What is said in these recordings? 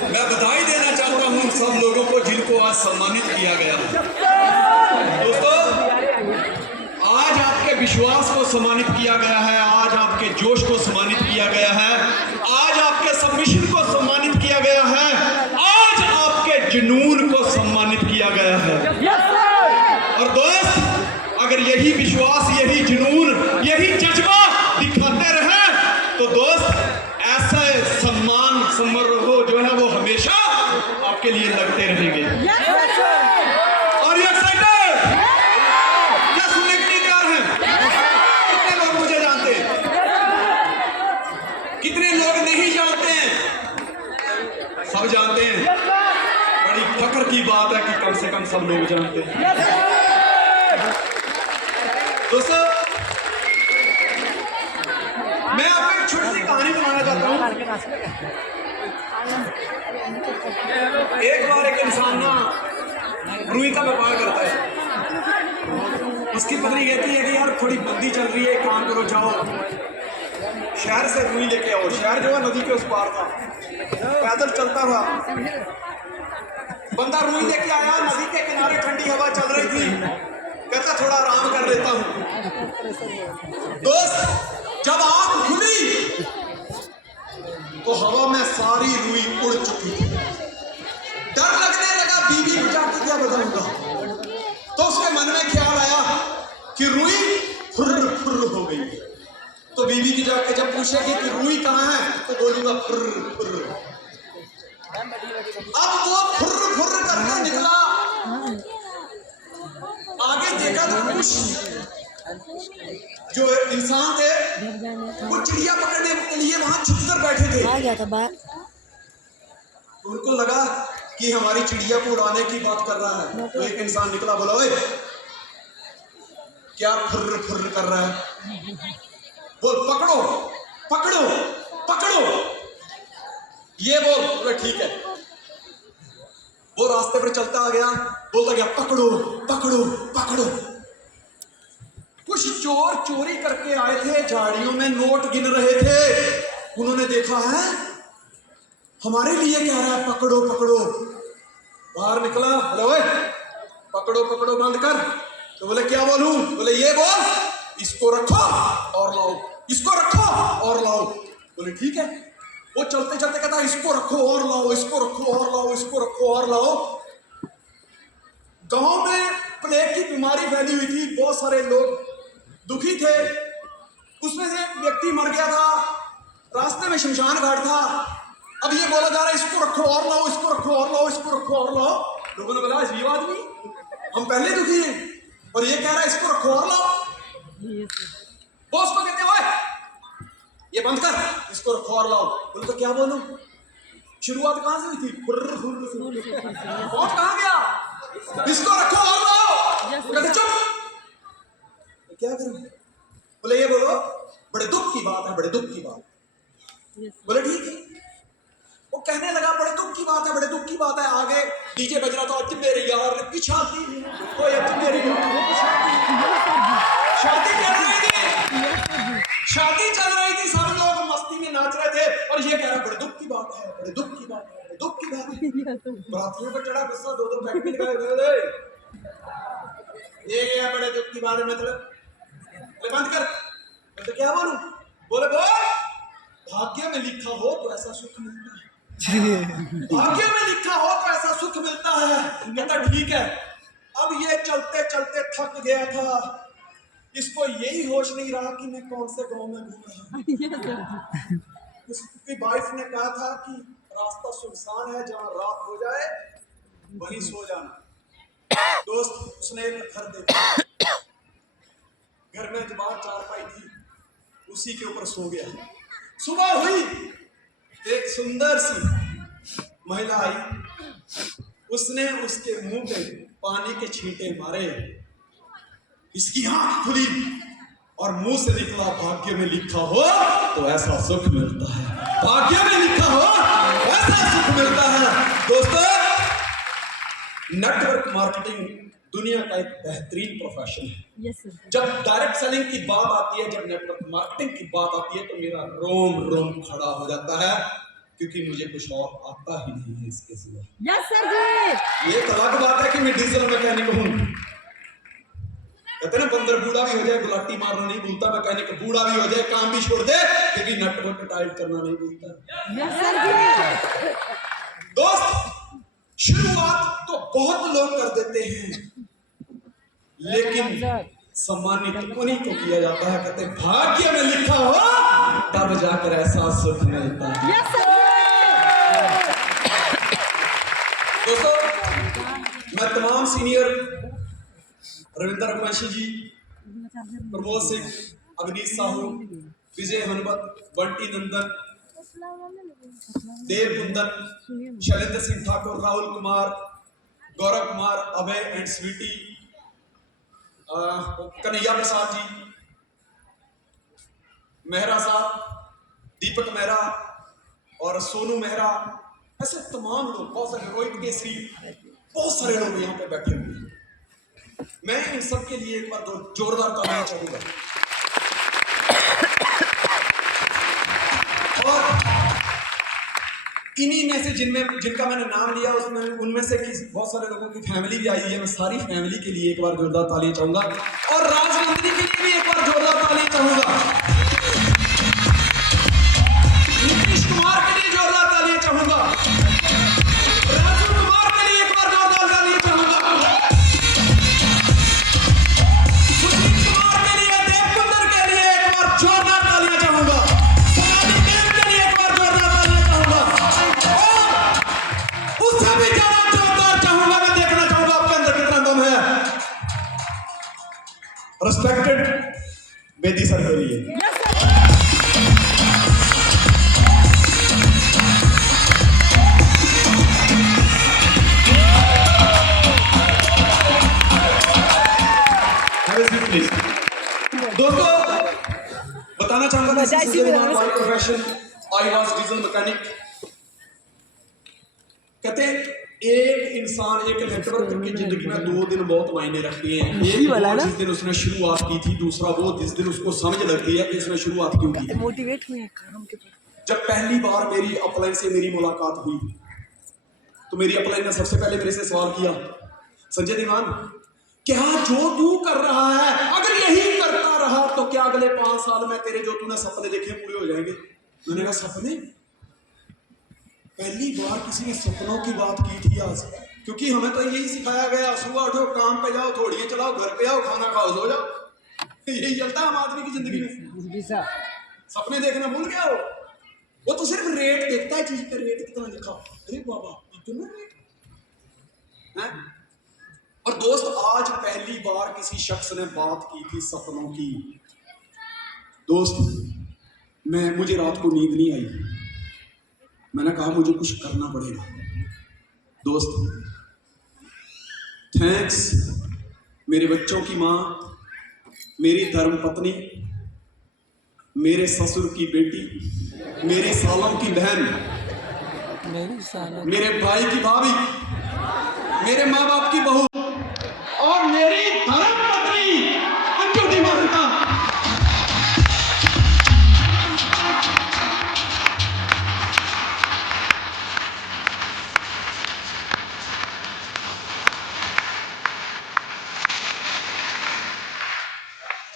मैं बधाई देना चाहता हूँ उन सब लोगों को जिनको आज सम्मानित किया गया है। दोस्तों, आज आपके विश्वास को सम्मानित किया गया है, आज आपके जोश को सम्मानित किया गया है, आज आपके सबमिशन को सम्मानित किया गया है, आज आपके जुनून को सम्मानित किया गया है। और दोस्त, अगर यही विश्वास, यही जुनून, यही जज्बा दिखाते रहे तो दोस्त ऐसा सम्मान समारोह जो है वो हमेशा आपके लिए लगते रहेंगे। और ये एक्साइटेड क्या सुनने के लिए तैयार हैं? कितने लोग मुझे जानते हैं, कितने लोग नहीं जानते हैं? सब जानते हैं। बड़ी फख्र की बात है कि कम से कम सब लोग जानते हैं। दोस्तों, मैं आपको एक छोटी सी कहानी सुनाना चाहता हूँ। एक बार एक इंसान ना रुई का व्यापार करता है। उसकी पत्नी कहती है कि यार थोड़ी मंदी चल रही है, काम करो, जाओ शहर से रुई लेके आओ। शहर जो है नदी के उस पार था, पैदल चलता था। बंदा रुई लेके आया, नदी के किनारे ठंडी हवा चल रही थी, कहता थोड़ा आराम कर लेता हूँ। दोस्त, जब आंख खुली तो हवा में सारी रुई उड़ चुकी थी। डर लगने लगा, बीवी को जाके क्या बताऊंगा। तो उसके मन में ख्याल आया कि रुई फुर्र फुर्र हो गई। तो बीवी की जाके जब पूछेगी कि रुई कहाँ है तो बोलूंगा फुर्र फुर्र। अब वो फुर्र फुर्र करके निकला, आगे देखा तो कुछ जो इंसान थे वो चिड़िया पकड़ने के लिए वहां छुपकर बैठे थे। आ गया था बाहर। उनको लगा कि हमारी चिड़िया को उड़ाने की बात कर रहा है। तो एक इंसान निकला, बोला ओए क्या फुर्र फुर्र कर रहा है? बोल पकड़ो पकड़ो पकड़ो, ये बोल। ठीक है। वो रास्ते पर चलता आ गया, बोलता गया पकड़ो पकड़ो पकड़ो। कुछ चोर चोरी करके आए थे, झाड़ियों में नोट गिन रहे थे। उन्होंने देखा है हमारे लिए कह रहा है पकड़ो पकड़ो। बाहर निकला, बोले ओए पकड़ो पकड़ो बंद कर। तो बोले क्या बोलूं? बोले ये बोल, इसको रखो और लाओ, इसको रखो और लाओ। बोले ठीक है। वो चलते चलते कहता इसको रखो और लाओ, इसको रखो और लाओ, इसको रखो और लाओ। गांव में प्लेग की बीमारी फैली हुई थी, बहुत सारे लोग दुखी थे। उसमें से एक व्यक्ति मर गया था, रास्ते में शमशान घाट था। अब ये बोला जा रहा है इसको रखो और लाओ, इसको रखो और लाओ, इसको रखो और लाओ। लोगों ने बोला अजीब आदमी, हम पहले दुखी हैं और ये कह रहा है इसको रखो और लाओ। वो उसको कहते हैं ये बंद कर, इसको रखो और लाओ। बोले तो क्या बोलूं? शुरुआत कहां से हुई थी? पहुंच कहां गया? इसको रखो और लाओ। कहते चुप, क्या करूं? बोले ये बोलो, बड़े दुख की बात है, बड़े दुख की बात। बोले ठीक है। वो कहने लगा बड़े दुख की बात है, बड़े दुख की बात है। आगे डीजे बज रहा था, अज मेरे यार की शादी, ओए अज मेरी शादी चल रही थी, शादी चल रही थी, सब लोग मस्ती में नाच रहे थे और ये कह रहा बड़े दुख की बात है, बड़े दुख की बात है, बड़े दुख की बात है। बरातियों पर चढ़ा गुस्सा, दो बैठ भी लगाए। ये क्या बड़े दुख की बात है? मतलब बंद कर। तो क्या बोलूं? बोले बोल, भाग्य में लिखा हो तो ऐसा सुख मिलता है, भाग्य में लिखा हो तो ऐसा सुख मिलता है। कहता ठीक है। अब ये चलते चलते थक गया था, इसको यही होश नहीं रहा कि मैं कौन से गांव में घूम रहा हूं। उसकी वाइफ ने कहा था कि रास्ता सुनसान है, जहां रात हो जाए वहीं सो जाना। दोस्त, उसने एक घर देखा, घर में जबार चारपाई थी, उसी के ऊपर सो गया। सुबह हुई, एक सुंदर सी महिला आई, उसने उसके मुंह पे पानी के छींटे मारे, इसकी आंख खुली और मुंह से निकला भाग्य में लिखा हो तो ऐसा सुख मिलता है, भाग्य में लिखा हो ऐसा सुख मिलता है। दोस्तों, नेटवर्क मार्केटिंग दुनिया का एक बेहतरीन प्रोफेशन है। yes, जब डायरेक्ट सेलिंग की बात आती है, जब नेटवर्क मार्केटिंग की बात आती है तो मेरा रोम रोम खड़ा हो जाता है। क्योंकि मुझे कुछ और आता ही नहीं है इसके सिवा। यस सर जी। ये तो अलग बात है कि मैं डीजल मैकेनिक हूँ। कहते ना बंदर बूढ़ा भी हो जाए गुलाटी मारना नहीं भूलता, मैकेनिक बूढ़ा भी हो जाए काम भी छोड़ दे क्योंकि नट बोल्ट टाइट करना नहीं भूलता। यस सर जी। दोस्त, शुरुआत तो बहुत लोग कर देते हैं, लेकिन सम्मानित उन्हीं को किया जाता है। कहते भाग्य में लिखा हो तब जाकर ऐसा सुख मिलता है। Yes sir ji. दोस्तों, मैं तमाम सीनियर रविंद्र रघुवंशी जी, प्रमोद सिंह, अवनीश साहू, विजय हनुमत, बंटी नंदन, देव कुंदन, शैलेंद्र सिंह ठाकुर, राहुल कुमार, गौरव कुमार, अभय एंड स्वीटी, कन्हैया प्रसाद जी, मेहरा साहब, दीपक मेहरा और सोनू मेहरा, ऐसे तमाम लोग, बहुत सारे, रोहित केसरी, बहुत सारे लोग यहाँ पे बैठे हुए हैं। मैं इन सब के लिए एक बार जोरदार तालियां चाहूंगा। और इन्हीं में से जिनका मैंने नाम लिया उसमें उनमें से बहुत सारे लोगों की फैमिली भी आई है। मैं सारी फैमिली के लिए एक बार जोरदार तालियां चाहूंगा और राजनंदिनी के लिए भी एक बार जोरदार तालियां चाहूंगा। नीतीश कुमार के लिए जोरदार तालियां चाहूंगा। राजू कुमार के लिए एक बार जोरदार तालियां चाहूंगा। सुशील कुमार के लिए, देव कुंदन के लिए एक बार जोरदार तालियां चाहूंगा। सोनाली देव के लिए एक बार जोरदार तालियां चाहूंगा। उससे भी ज्यादा जोरदार चाहूंगा, मैं देखना चाहूंगा आपके अंदर कितना दम है। रिस्पेक्टेड बेदी सर के लिए। दोस्तों, बताना चाहूंगा profession I was diesel mechanic. कहते हैं एक इंसान, एक नेटवर्क की जिंदगी में 2 दिन बहुत मायने रखते हैं। एक वो जिस दिन उसने शुरुआत की थी, दूसरा वो जिस दिन उसको समझ लगती है कि इसने शुरुआत क्यों की। मोटिवेट हुए काम के प्रति। जब पहली बार मेरी अपलाइन से मेरी मुलाकात हुई तो मेरी अपलाइन ने सबसे पहले मेरे से सवाल किया, संजय दीवान, क्या जो तू कर रहा है अगर यही करता रहा तो क्या अगले 5 साल में तेरे जो तूने सपने देखे पूरे हो जाएंगे? मैंने कहा सपने? पहली बार किसी ने सपनों की बात की थी आज, क्योंकि हमें तो यही सिखाया गया, सुबह उठो, काम पे जाओ, थोड़ी चलाओ, घर पे आओ, खाना खाओ, सो जाओ। यही चलता है आम आदमी की जिंदगी में। सपने देखना भूल गया हो। वो तो सिर्फ रेट देखता है, चीज का रेट कितना लिखा, अरे बाबा इतना रेट है। और दोस्त, आज पहली बार किसी शख्स ने बात की थी सपनों की। दोस्त, मुझे रात को नींद नहीं आई। मैंने कहा मुझे कुछ करना पड़ेगा। दोस्त, थैंक्स मेरे बच्चों की माँ, मेरी धर्म पत्नी, मेरे ससुर की बेटी, मेरे सालों की बहन, मेरे भाई की भाभी, मेरे माँ बाप की बहू और मेरी धर्म पत्नी अंजू दीवाना।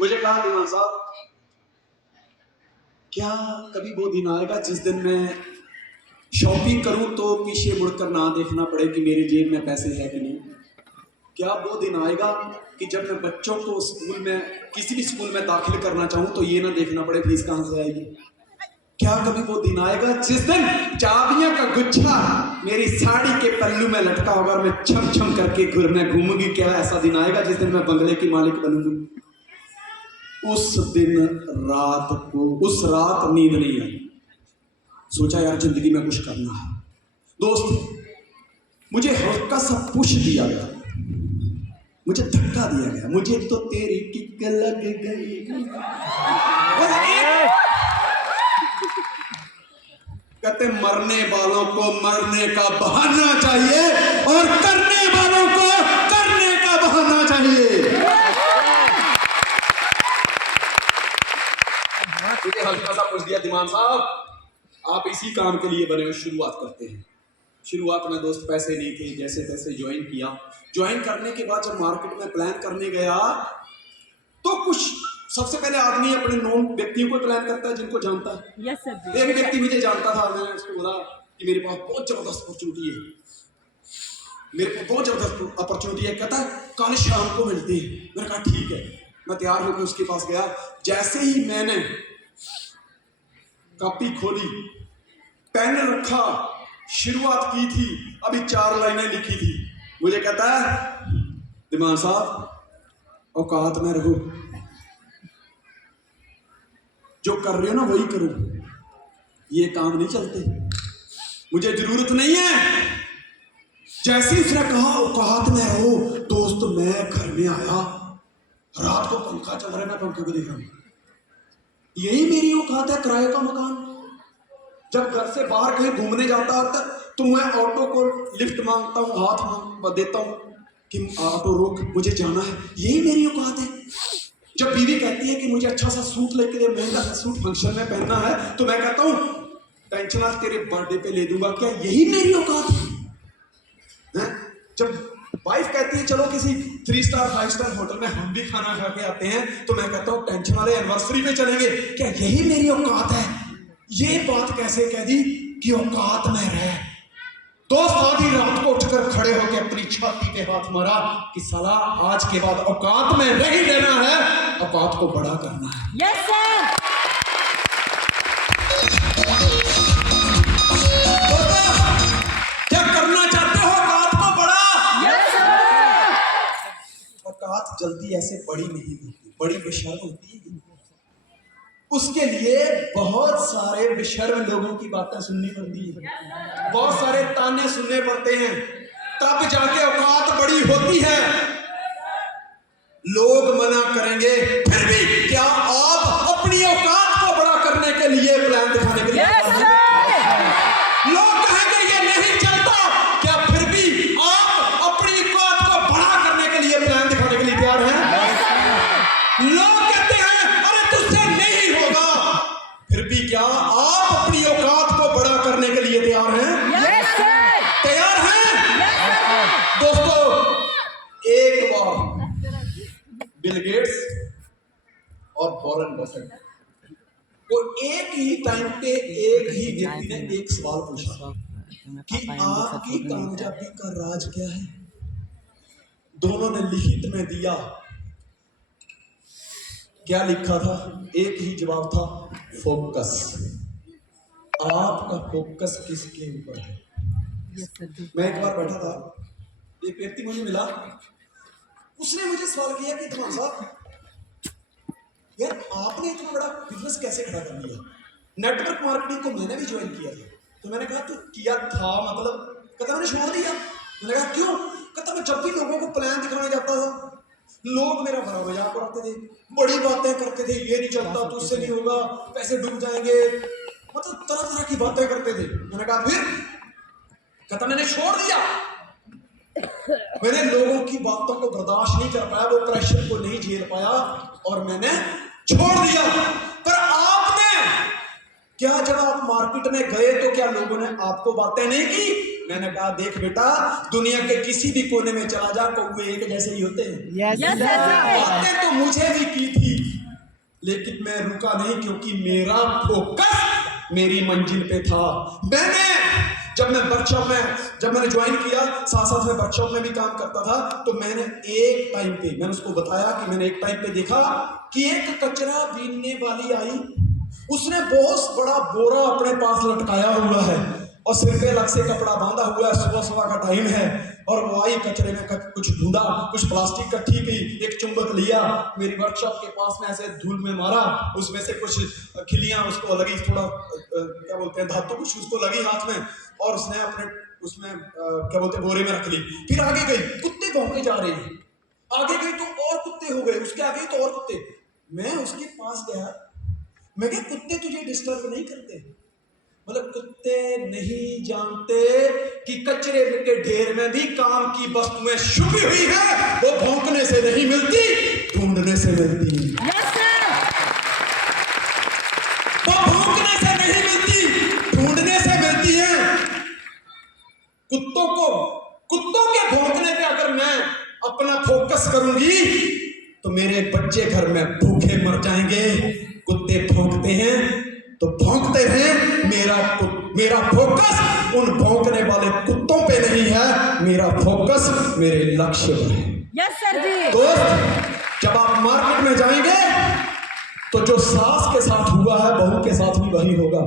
मुझे कहा दीवान साहब, क्या कभी वो दिन आएगा जिस दिन मैं शॉपिंग करूं तो पीछे मुड़कर ना देखना पड़े कि मेरी जेब में पैसे है कि नहीं? क्या वो दिन आएगा कि जब मैं बच्चों को स्कूल में, किसी भी स्कूल में दाखिल करना चाहूं तो ये ना देखना पड़े फीस कहां से आएगी? क्या कभी वो दिन आएगा जिस दिन चाबियों का गुच्छा मेरी साड़ी के पल्लू में लटका होगा और मैं छम छम करके घर में घूमूंगी? क्या ऐसा दिन आएगा जिस दिन मैं बंगले की मालिक बनूंगी? उस दिन उस रात नींद नहीं आई। सोचा यार जिंदगी में कुछ करना है। दोस्त, मुझे हल्का सा पुश दिया गया, मुझे धक्का दिया गया, मुझे तो तेरी किक लग गई। कहते मरने वालों को मरने का बहाना चाहिए और करने वालों को करने का बहाना चाहिए। मुझे हल्का सा पूछ दिया दीवान साहब, आप इसी काम के लिए बने हो, शुरुआत करते हैं। शुरुआत में दोस्त पैसे नहीं थे, जैसे तैसे ज्वाइन किया। ज्वाइन करने के बाद जब मार्केट में प्लान करने गया तो कुछ सबसे पहले आदमी अपने नॉन व्यक्तियों को प्लान करता है जिनको जानता है। Yes sir. एक व्यक्ति मुझे जानता था, मैंने उसको बोला कि मेरे पास बहुत जबरदस्त अपॉर्चुनिटी है, मेरे पास बहुत जबरदस्त अपॉर्चुनिटी है। कहता है कल शाम को मिलते हैं। मैंने कहा ठीक है। मैं तैयार होकर उसके पास गया। जैसे ही मैंने कॉपी खोली, पेन रखा, शुरुआत की थी, अभी 4 लाइनें लिखी थी, मुझे कहता है दिमान साहब औकात में रहो, जो कर रहे हो ना वही करो, ये काम नहीं चलते, मुझे जरूरत नहीं है। जैसे उसने कहा औकात में रहो, दोस्त मैं घर में आया, रात को पंखा चल रहा है, मैं पंखे को देख रहा हूं, यही मेरी औकात है, किराए का मकान। जब घर से बाहर कहीं घूमने जाता होता तो मैं ऑटो को लिफ्ट मांगता हूँ, हाथ देता हूँ कि ऑटो रोक, मुझे जाना है, यही मेरी औकात है। जब बीवी कहती है कि मुझे अच्छा सा सूट लेके दे, महंगा सा सूट फंक्शन में पहनना है, तो मैं कहता हूँ टेंशन आज तेरे बर्थडे पे ले दूंगा, क्या यही मेरी औकात है? जब वाइफ कहती है चलो किसी 3 स्टार 5 स्टार होटल में हम भी खाना खा के आते हैं, तो मैं कहता हूँ टेंशन वाले एनिवर्सरी पे चलेंगे, क्या यही मेरी औकात है? ये बात कैसे कह दी कि औकात में रहे? दोस्त आधी रात को उठकर खड़े होकर अपनी छाती पे हाथ मारा कि साला आज के बाद औकात में रह ही लेना है, औकात को बड़ा करना है। Yes sir. क्या करना चाहते हो? औकात को बड़ा। Yes sir. औकात जल्दी ऐसे बड़ी नहीं होती, बड़ी बेशर्म होती है। उसके लिए बहुत सारे बेशर्म लोगों की बातें सुननी पड़ती है, बहुत सारे ताने सुनने पड़ते हैं, तब जाके औकात बड़ी होती है। लोग मना करेंगे, फिर भी क्या आप अपनी औकात को बड़ा करने के लिए प्लान दिखाने के लिए यस सर। लोग कहेंगे ये नहीं चलता, क्या फिर भी आप अपनी औकात को बड़ा करने के लिए प्लान दिखाने के लिए तैयार हैं? लोग कहते हैं अरे तुझसे नहीं होगा, फिर भी क्या आप अपनी औकात को बड़ा करने के लिए तैयार हैं? Yes sir. तैयार हैं? दोस्तों, एक बार बिल गेट्स और वॉरेन बफेट को एक ही टाइम पे एक ही व्यक्ति ने एक सवाल पूछा कि आपकी कामयाबी का राज क्या है? दोनों ने लिखित में दिया। क्या लिखा था? एक ही जवाब था, फोकस। आपका फोकस किसके ऊपर है? मैं एक बार बैठा था, एक व्यक्ति मुझे मिला, उसने मुझे सवाल किया कि दिमान साहब यार आपने इतना बड़ा बिजनेस कैसे खड़ा कर लिया? नेटवर्क मार्केटिंग को मैंने भी ज्वाइन किया था। तो मैंने कहा तू किया था मतलब? कहता मैंने छोड़ दिया। मैंने कहा क्यों? कहता मैं जब भी लोगों को प्लान दिखाने जाता था, लोग मेरा बड़ा मजाक उड़ाते थे, बड़ी बातें करते थे, ये नहीं चलता, तुझसे नहीं होगा, पैसे डूब जाएंगे, मतलब तरह तरह की बातें करते थे। मैंने कहा फिर? कहता मैंने छोड़ दिया, मैंने लोगों की बातों को बर्दाश्त नहीं कर पाया, वो प्रेशर को नहीं झेल पाया और मैंने छोड़ दिया। पर आपने क्या, जब आप मार्केट में गए तो क्या लोगों ने आपको बातें नहीं की? मैंने कहा देख बेटा, दुनिया के किसी भी कोने में चला जा, कौवे एक जैसे ही होते हैं। Yes sir. बातें तो मुझे भी की थी, लेकिन मैं रुका नहीं, क्योंकि मेरा फोकस मेरी मंजिल पे था। जब मैंने ज्वाइन किया, साथ साथ में वर्कशॉप में भी काम करता था, तो मैंने एक टाइम पे मैंने उसको बताया कि मैंने एक टाइम पे देखा कि एक कचरा बीनने वाली आई, उसने बहुत बड़ा बोरा अपने पास लटकाया हुआ है और सिर पे अलग से कपड़ा बांधा हुआ है, सुबह का टाइम है, और वो आई कचरे में कुछ ढूंढा, कुछ प्लास्टिक इकट्ठी की, एक चुंबक लिया, मेरी वर्कशॉप के पास में ऐसे धूल में मारा, उसमें से कुछ खिलियां उसको लगी, थोड़ा क्या बोलते हैं धातु कुछ उसको लगी हाथ में, और उसने अपने उसमें क्या बोलते हैं बोरे में रख ली। फिर आगे गई, कुत्ते भौंके जा रहे हैं, आगे गई तो और कुत्ते हो गए, उसके आगे तो और कुत्ते। मैं उसके पास गया, मैं क्या कुत्ते तुझे डिस्टर्ब नहीं करते? मतलब कुत्ते नहीं जानते कि कचरे के ढेर में भी काम की वस्तुएं छुपी हुई है, वो भौंकने से नहीं मिलती, ढूंढने से मिलती है। वो भौंकने से नहीं मिलती, कुत्तों के भौंकने पे अगर मैं अपना फोकस करूंगी तो मेरे बच्चे घर में भूखे मर जाएंगे। कुत्ते भौंकते हैं तो भौंकते हैं, मेरा फोकस उन भौंकने वाले कुत्तों पे नहीं है, मेरा फोकस मेरे लक्ष्य पर है। यस सर जी। दोस्त, जब आप मार्केट में जाएंगे तो जो सास के साथ हुआ है बहू के साथ भी वही होगा।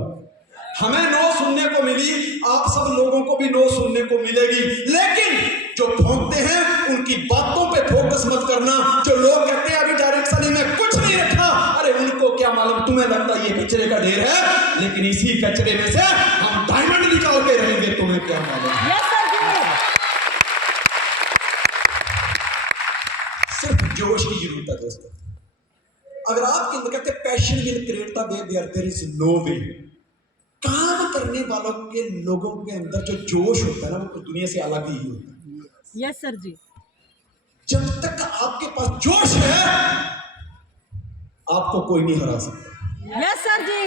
हमें नो सुनने को मिली, आप सब लोगों को भी नो सुनने को मिलेगी, लेकिन जो भौंकते हैं उनकी बातों पे फोकस मत करना। जो लोग कहते हैं अभी डायरेक्शन में कुछ नहीं रखा, अरे उनको क्या मालूम, तुम्हें लगता है ये कचरे का ढेर है, लेकिन इसी कचरे में से हम डायमंड निकाल के रहेंगे, तुम्हें क्या मालूम। यस सर जी। सिर्फ जोश की जरूरत है दोस्तों। अगर आपके अंदर कहते passion will create the way, there is no way. काम करने वालों के लोगों के अंदर जो जोश होता है ना, वो दुनिया से अलग ही होता है। यस सर जी। जब तक आपके पास जोश है आपको कोई नहीं हरा सकता। यस सर जी।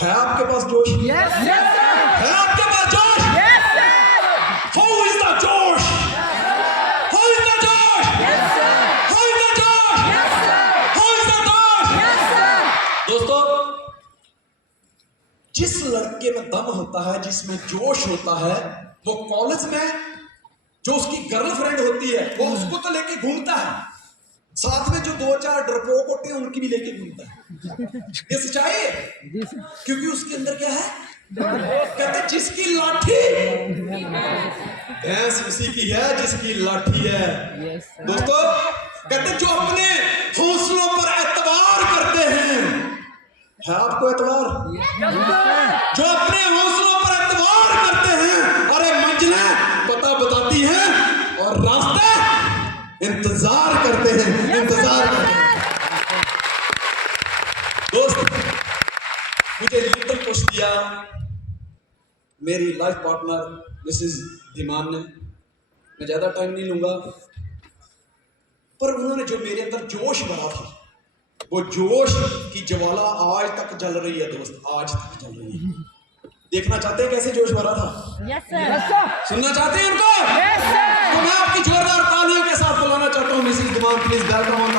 है आपके पास जोश? Yes sir. है आपके पास जोश? Yes sir. Who is the जोश? Who is the जोश? Yes sir. Who is the जोश? Yes sir. Who is the जोश? Yes sir. दोस्तों, जिस लड़के में दम होता है, जिसमें जोश होता है, वो कॉलेज में जो उसकी गर्लफ्रेंड होती है वो उसको तो लेके घूमता है, साथ में जो 2-4 डरपोक होते हैं उनकी भी लेके घूमता है। ये सच्चाई है, क्योंकि उसके अंदर क्या है, कहते जिसकी लाठी भैंस उसी की है जिसकी लाठी है। दोस्तों, कहते जो अपने हौसलों पर एतबार करते हैं, है आपको एतबार? जो अपने हौसलों पर एतबार करते हैं, अरे मंजिलें पता बताती हैं और रास्ते इंतजार करते हैं, इंतजार करते हैं। दोस्त, मुझे लिटिल पुश दिया मेरी लाइफ पार्टनर मिसेस धीमान ने। मैं ज्यादा टाइम नहीं लूंगा, पर उन्होंने जो मेरे अंदर जोश भरा था, वो जोश की ज्वाला आज तक जल रही है दोस्त, आज तक जल रही है। देखना चाहते हैं कैसे जोश भरा था? Yes sir. सुनना चाहते हैं उनको? Yes sir. तो मैं आपकी जोरदार तालियों के साथ बुलाना चाहता हूं Mrs Dhiman, please welcome on